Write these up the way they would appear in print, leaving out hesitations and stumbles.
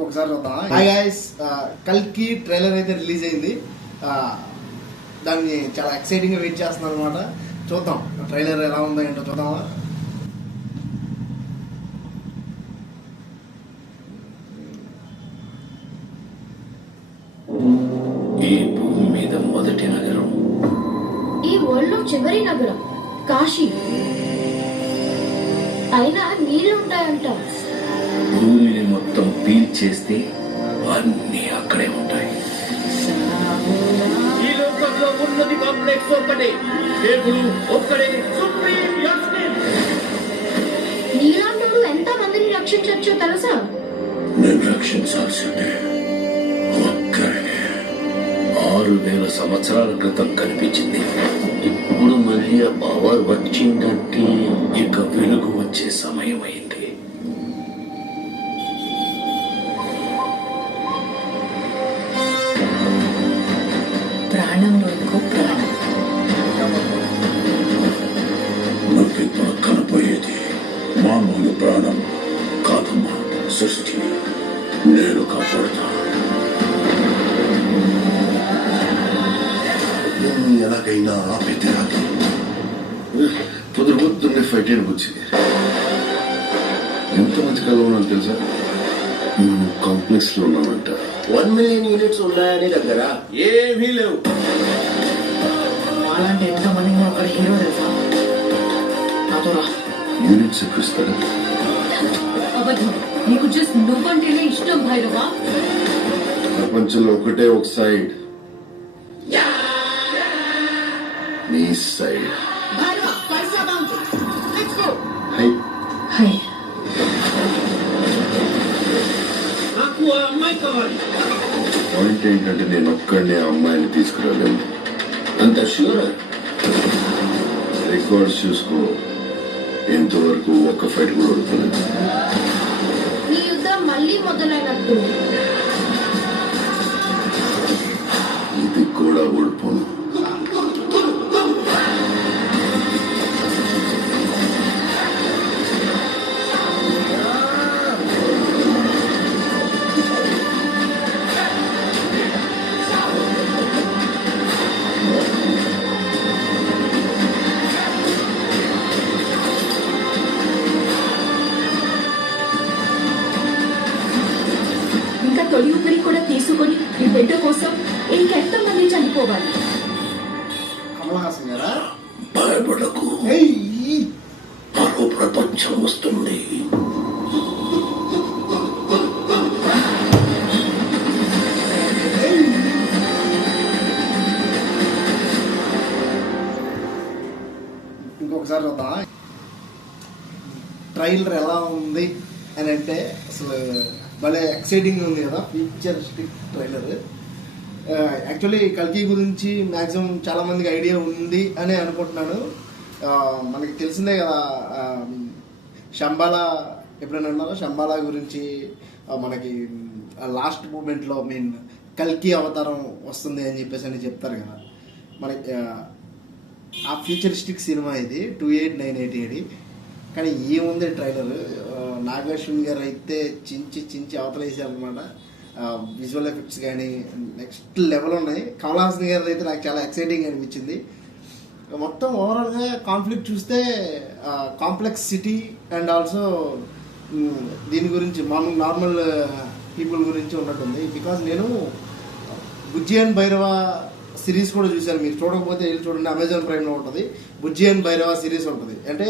ఇంకొకసారి చూద్దాం. Hi guys, కల్కి ట్రైలర్ అయితే రిలీజ్ అయింది. దాన్ని చాలా ఎక్సైటింగ్ గా వెయిట్ చేస్తున్నాను అనమాట. చూద్దాం ట్రైలర్ ఎలా ఉందో ఏంటో చూద్దామా. ఈ భూమి మీద మొదటి నగరం, ఈ వరల్డ్ లో చివరి నగరం కాశీ. అయినా నీళ్లు ఉంటాయంట. భూమిని మొత్తం పీల్చేస్తే అన్ని అక్కడే ఉంటాయి. ఈ లోకంలో ఉన్నది కాంప్లెక్స్ ఒక్కటే, దేవుడు ఒక్కడే సుప్రీం జస్టిస్. నీలాంటి ఎంత మందిని రక్షించొచ్చో తెలుసా? నేను రక్షించాల్సిందే ఒక్కడే. 6000 సంవత్సరాల క్రితం కనిపించింది. ఇప్పుడు మళ్ళీ ఆ పవర్ వచ్చిందంటే ఇక వెలుగు వచ్చే సమయం అయింది. ప్రాణంలో ఇంకో ప్రాణం. నువ్విప్పుడు కనపోయేది మామూలు ప్రాణం కాదమ్మా, సృష్టి. నేను కాపాడుతా. ఎలాగైనా ఆపేతేరాలి. పొద్దున్నే ఫైట్ వచ్చింది. ఎంతమంది కలవ ఉన్నాను తెలుసా? కాంప్లెక్స్ లో ఉన్నామంట. 1 మిలియన్ యూనిట్స్ ఉన్నాయని దగ్గర ఏమీ లేవు. అలాంటి ఎంతమంది ఒక హీరో తెలుసా? నాతో రా. యూనిట్స్ ఎక్కిస్తారా? అబద్ధం. నీకు జస్ట్ నువ్వంటేనే ఇష్టం భైరవా. ప్రపంచంలో ఒకటే ఒక సైడ్, నీ సైడ్. High high. నాకు ఆ అమ్మాయి కావాలి. పాయింట్ ఏంటంటే నేను ఒక్కడినే అమ్మాయిని తీసుకురాలేను. అంత ష్యూర్? రికార్డ్స్ చూసుకో. ఇంతవరకు ఒక్క ఫైట్ కూడా ఓడుతుంది. నీ యుద్ధం మళ్ళీ మొదలైనట్టు. ఇది కూడా ఓడిపోను. ఇంకా తొలి ఊపిరి కూడా తీసుకొని ఈ బిడ్డ కోసం ఇంకెంత మంది చనిపోవాలి. కమల్ హాసన్ గారా? భయపడకు, ఏయ్, మరో ప్రపంచం వస్తుంది. ఇంకొకసారి చూద్దాం. ట్రైలర్ ఎలా ఉంది అని అంటే అసలు భలే ఎక్సైటింగ్ ఉంది కదా. Futuristic trailer. యాక్చువల్లీ కల్కి గురించి మ్యాక్సిమం చాలా మందికి ఐడియా ఉంది అని అనుకుంటున్నాను. మనకి తెలిసిందే కదా, శంబాలా ఎప్పుడైనా ఉన్నారో శంబాలా గురించి మనకి లాస్ట్ మూమెంట్లో మీన్ కల్కి అవతారం వస్తుంది అని చెప్పేసి అని చెప్తారు కదా. మనకి ఆ ఫ్యూచరిస్టిక్ సినిమా ఇది 28,980. కానీ ఏముంది ట్రైలర్. నాగేశ్వన్ గారు అయితే చించి అవతలేసారనమాట. విజువల్ ఎఫెక్ట్స్ కానీ నెక్స్ట్ లెవెల్ ఉన్నాయి. కమల్ హాసన్ గారు అయితే నాకు చాలా ఎక్సైటింగ్ అనిపించింది. మొత్తం ఓవరాల్గా కాన్ఫ్లిక్ట్ చూస్తే కాంప్లెక్స్ సిటీ అండ్ ఆల్సో దీని గురించి మామూలు నార్మల్ పీపుల్ గురించి ఉన్నట్టుంది. బికాజ్ నేను బుజ్జి అండ్ భైరవ సిరీస్ కూడా చూశాను. మీరు చూడకపోతే వెళ్ళి చూడండి, అమెజాన్ ప్రైమ్లో ఉంటుంది. బుజ్జి అండ్ భైరవ సిరీస్ ఉంటుంది. అంటే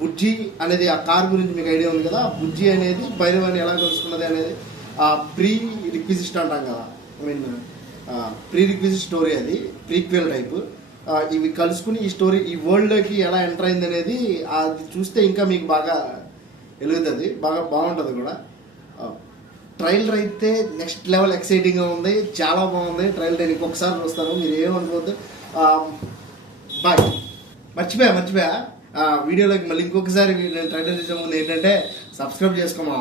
బుజ్జి అనేది ఆ కార్ గురించి మీకు ఐడియా ఉంది కదా. బుజ్జి అనేది భైరవాన్ని ఎలా కలుసుకున్నది అనేది ప్రీ రిక్విజిస్ట్ అంటాం కదా. ఐ మీన్ ప్రీ రిక్విజిస్ట్ స్టోరీ, అది ప్రీక్వెల్ టైప్. ఇవి కలుసుకుని ఈ స్టోరీ ఈ వరల్డ్లోకి ఎలా ఎంటర్ అయింది అనేది అది చూస్తే ఇంకా మీకు బాగా వెలుగుతుంది, బాగా బాగుంటుంది కూడా. ట్రైలర్ అయితే నెక్స్ట్ లెవెల్ ఎక్సైటింగ్గా ఉంది, చాలా బాగుంది ట్రైలర్. నేను ఇంకొకసారి చూస్తాను, మీరు ఏమనుకోవద్దు. బాయ్. మర్చిపోయా వీడియోలోకి మళ్ళీ ఇంకొకసారి నేను ట్రైలర్ చేసే ముందు ఏంటంటే సబ్స్క్రైబ్ చేసుకోమా.